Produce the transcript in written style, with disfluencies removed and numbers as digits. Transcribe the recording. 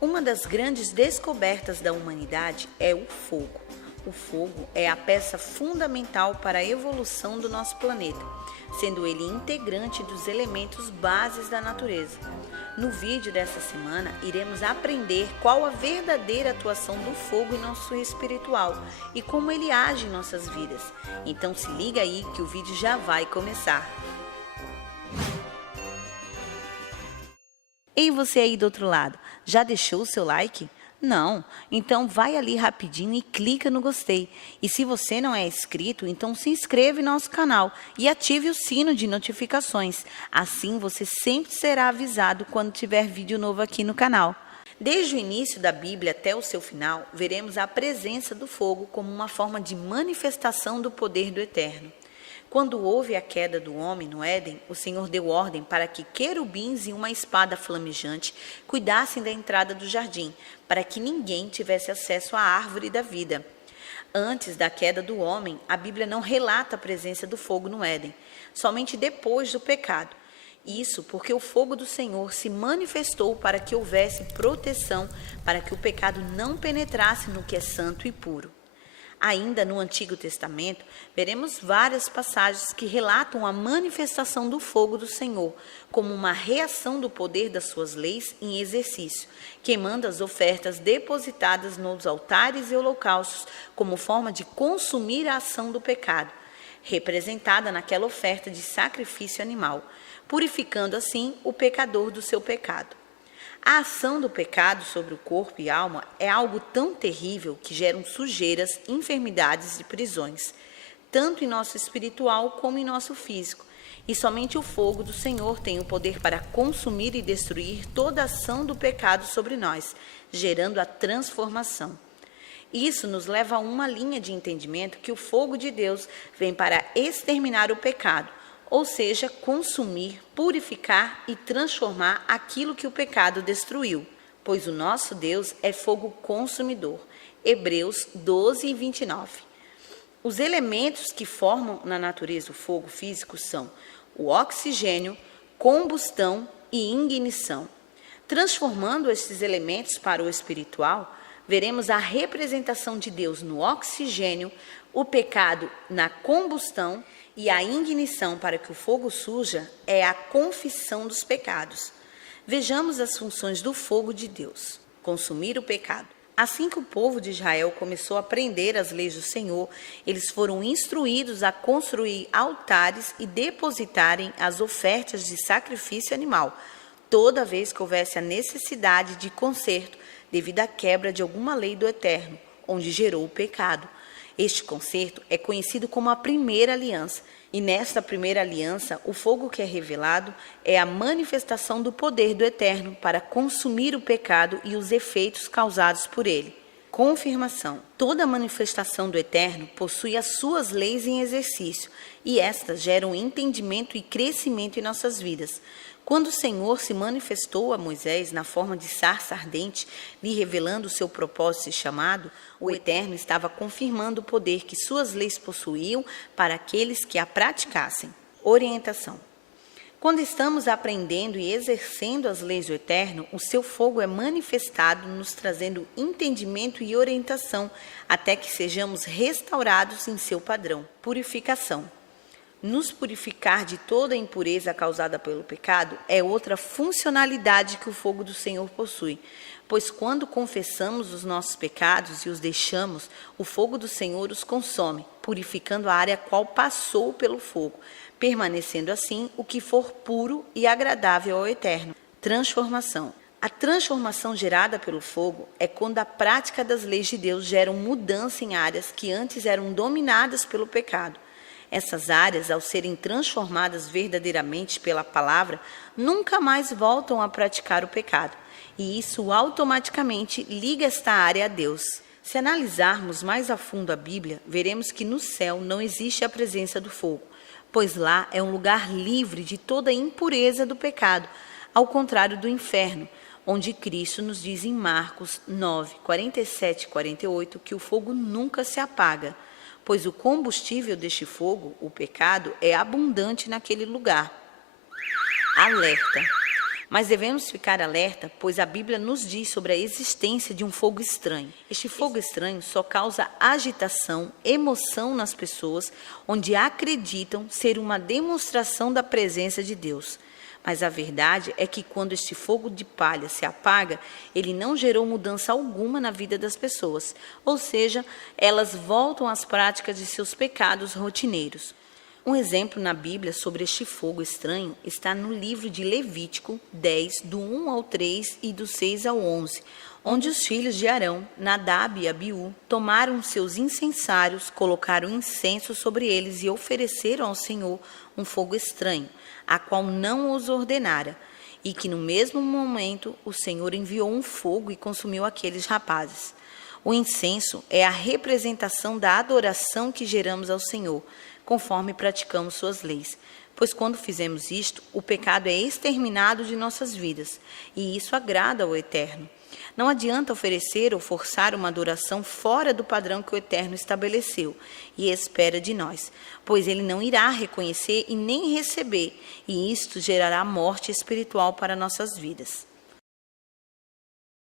Uma das grandes descobertas da humanidade é o fogo. O fogo é a peça fundamental para a evolução do nosso planeta, sendo ele integrante dos elementos bases da natureza. No vídeo dessa semana, iremos aprender qual a verdadeira atuação do fogo em nosso espiritual e como ele age em nossas vidas. Então se liga aí que o vídeo já vai começar. Ei, você aí do outro lado, já deixou o seu like? Não? Então vai ali rapidinho e clica no gostei. E se você não é inscrito, então se inscreve no nosso canal e ative o sino de notificações. Assim você sempre será avisado quando tiver vídeo novo aqui no canal. Desde o início da Bíblia até o seu final, veremos a presença do fogo como uma forma de manifestação do poder do Eterno. Quando houve a queda do homem no Éden, o Senhor deu ordem para que querubins e uma espada flamejante cuidassem da entrada do jardim, para que ninguém tivesse acesso à árvore da vida. Antes da queda do homem, a Bíblia não relata a presença do fogo no Éden, somente depois do pecado. Isso porque o fogo do Senhor se manifestou para que houvesse proteção, para que o pecado não penetrasse no que é santo e puro. Ainda no Antigo Testamento, veremos várias passagens que relatam a manifestação do fogo do Senhor, como uma reação do poder das suas leis em exercício, queimando as ofertas depositadas nos altares e holocaustos, como forma de consumir a ação do pecado, representada naquela oferta de sacrifício animal, purificando assim o pecador do seu pecado. A ação do pecado sobre o corpo e alma é algo tão terrível que geram sujeiras, enfermidades e prisões, tanto em nosso espiritual como em nosso físico. E somente o fogo do Senhor tem o poder para consumir e destruir toda a ação do pecado sobre nós, gerando a transformação. Isso nos leva a uma linha de entendimento que o fogo de Deus vem para exterminar o pecado, ou seja, consumir, purificar e transformar aquilo que o pecado destruiu, pois o nosso Deus é fogo consumidor. Hebreus 12:29. Os elementos que formam na natureza o fogo físico são o oxigênio, combustão e ignição. Transformando esses elementos para o espiritual, veremos a representação de Deus no oxigênio, o pecado na combustão e a ignição para que o fogo surja é a confissão dos pecados. Vejamos as funções do fogo de Deus. Consumir o pecado. Assim que o povo de Israel começou a aprender as leis do Senhor, eles foram instruídos a construir altares e depositarem as ofertas de sacrifício animal, toda vez que houvesse a necessidade de conserto devido à quebra de alguma lei do Eterno, onde gerou o pecado. Este concerto é conhecido como a primeira aliança, e nesta primeira aliança, o fogo que é revelado é a manifestação do poder do Eterno para consumir o pecado e os efeitos causados por ele. Confirmação. Toda manifestação do Eterno possui as suas leis em exercício, e estas geram entendimento e crescimento em nossas vidas. Quando o Senhor se manifestou a Moisés na forma de sarça ardente, lhe revelando o seu propósito e chamado, o Eterno estava confirmando o poder que suas leis possuíam para aqueles que a praticassem. Orientação. Quando estamos aprendendo e exercendo as leis do Eterno, o seu fogo é manifestado, nos trazendo entendimento e orientação, até que sejamos restaurados em seu padrão. Purificação. Nos purificar de toda a impureza causada pelo pecado é outra funcionalidade que o fogo do Senhor possui, pois quando confessamos os nossos pecados e os deixamos, o fogo do Senhor os consome, purificando a área qual passou pelo fogo, permanecendo assim o que for puro e agradável ao Eterno. Transformação. A transformação gerada pelo fogo é quando a prática das leis de Deus gera mudança em áreas que antes eram dominadas pelo pecado. Essas áreas, ao serem transformadas verdadeiramente pela palavra, nunca mais voltam a praticar o pecado, e isso automaticamente liga esta área a Deus. Se analisarmos mais a fundo a Bíblia, veremos que no céu não existe a presença do fogo, pois lá é um lugar livre de toda a impureza do pecado, ao contrário do inferno, onde Cristo nos diz em Marcos 9, 47 e 48 que o fogo nunca se apaga, pois o combustível deste fogo, o pecado, é abundante naquele lugar. Alerta! Mas devemos ficar alerta, pois a Bíblia nos diz sobre a existência de um fogo estranho. Este fogo estranho só causa agitação, emoção nas pessoas, onde acreditam ser uma demonstração da presença de Deus. Mas a verdade é que quando este fogo de palha se apaga, ele não gerou mudança alguma na vida das pessoas, ou seja, elas voltam às práticas de seus pecados rotineiros. Um exemplo na Bíblia sobre este fogo estranho está no livro de Levítico 10, do 1 ao 3 e do 6 ao 11, onde os filhos de Arão, Nadab e Abiú, tomaram seus incensários, colocaram incenso sobre eles e ofereceram ao Senhor um fogo estranho, a qual não os ordenara, e que no mesmo momento o Senhor enviou um fogo e consumiu aqueles rapazes. O incenso é a representação da adoração que geramos ao Senhor, conforme praticamos suas leis. Pois quando fizemos isto, o pecado é exterminado de nossas vidas, e isso agrada ao Eterno. Não adianta oferecer ou forçar uma adoração fora do padrão que o Eterno estabeleceu e espera de nós, pois ele não irá reconhecer e nem receber, e isto gerará morte espiritual para nossas vidas.